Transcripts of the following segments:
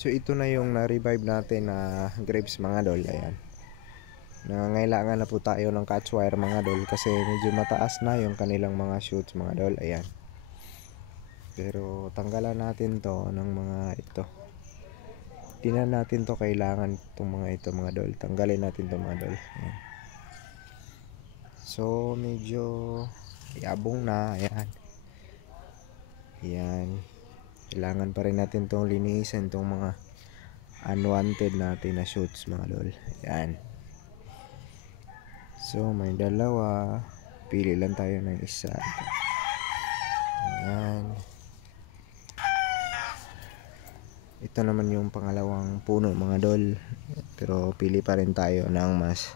So ito na yung na-revive natin na grapes mga dol. Ayan. Nangangailangan na po tayo ng catch wire mga dol kasi medyo mataas na yung kanilang mga shoots mga dol. Ayan. Pero tanggalan natin to ng mga ito. Tingnan natin to, kailangan itong mga ito mga dol. Tanggalin natin to mga dol. Ayan. So medyo yabong na. Ayan. Ayan. Kailangan pa rin natin itong linisin, itong mga unwanted natin na shoots mga lol. Ayan. So may dalawa, pili lang tayo ng isa. Ayan. Ito naman yung pangalawang puno mga dol, pero pili pa rin tayo ng mas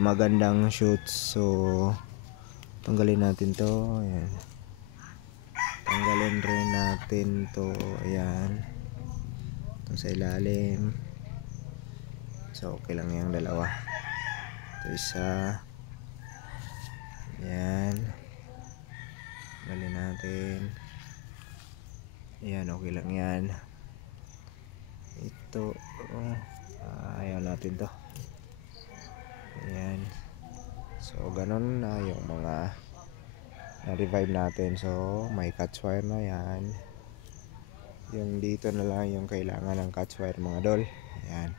magandang shoots. So tanggalin natin to. Ayan. Tanggalin rin natin to. Ayan. Ito sa ilalim. So okay lang yung dalawa. Ito isa. Ayan. Tanggalin natin. Ayan, okay lang yan. Ito ayaw natin to. Ayan. So ganun na yung mga na-revive natin. So may catch wire na yan. Yung dito na lang yung kailangan ng catch wire mga dol. Ayan.